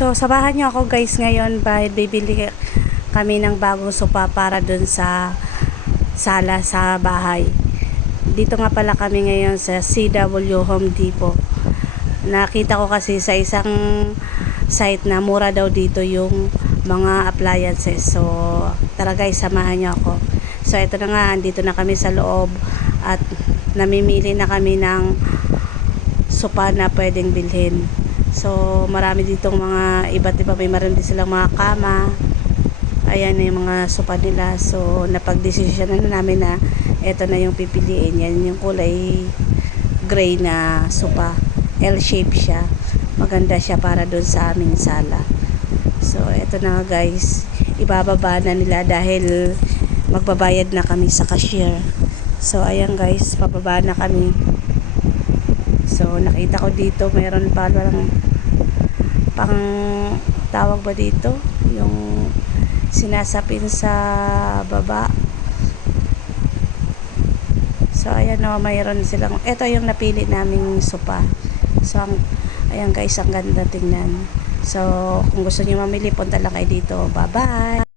So, sabahan niyo ako guys ngayon bahit bibili kami ng bagong sopa para dun sa sala sa bahay. Dito nga pala kami ngayon sa CW Home Depot. Nakita ko kasi sa isang site na mura daw dito yung mga appliances. So, tara guys, samahan niyo ako. So, ito na nga, andito na kami sa loob at namimili na kami ng sopa na pwedeng bilhin. So, marami ditong mga iba't iba. May marami din silang mga kama. Ayan yung mga sopa nila. So, napag-desisyon na namin na ito na yung pipiliin. Yan yung kulay gray na sopa. L-shape siya. Maganda siya para doon sa aming sala. So, ito na nga guys. Ibababa na nila dahil magbabayad na kami sa cashier. So, ayan guys. Pababa na kami. So, nakita ko dito, mayroon pa lang pang tawag ba dito? Yung sinasapin sa baba. So, ayan o, mayroon silang, ito yung napili naming sopa. So, ang, ayan guys, ang ganda tingnan. So, kung gusto niyo mamili, punta lang kayo dito. Bye-bye!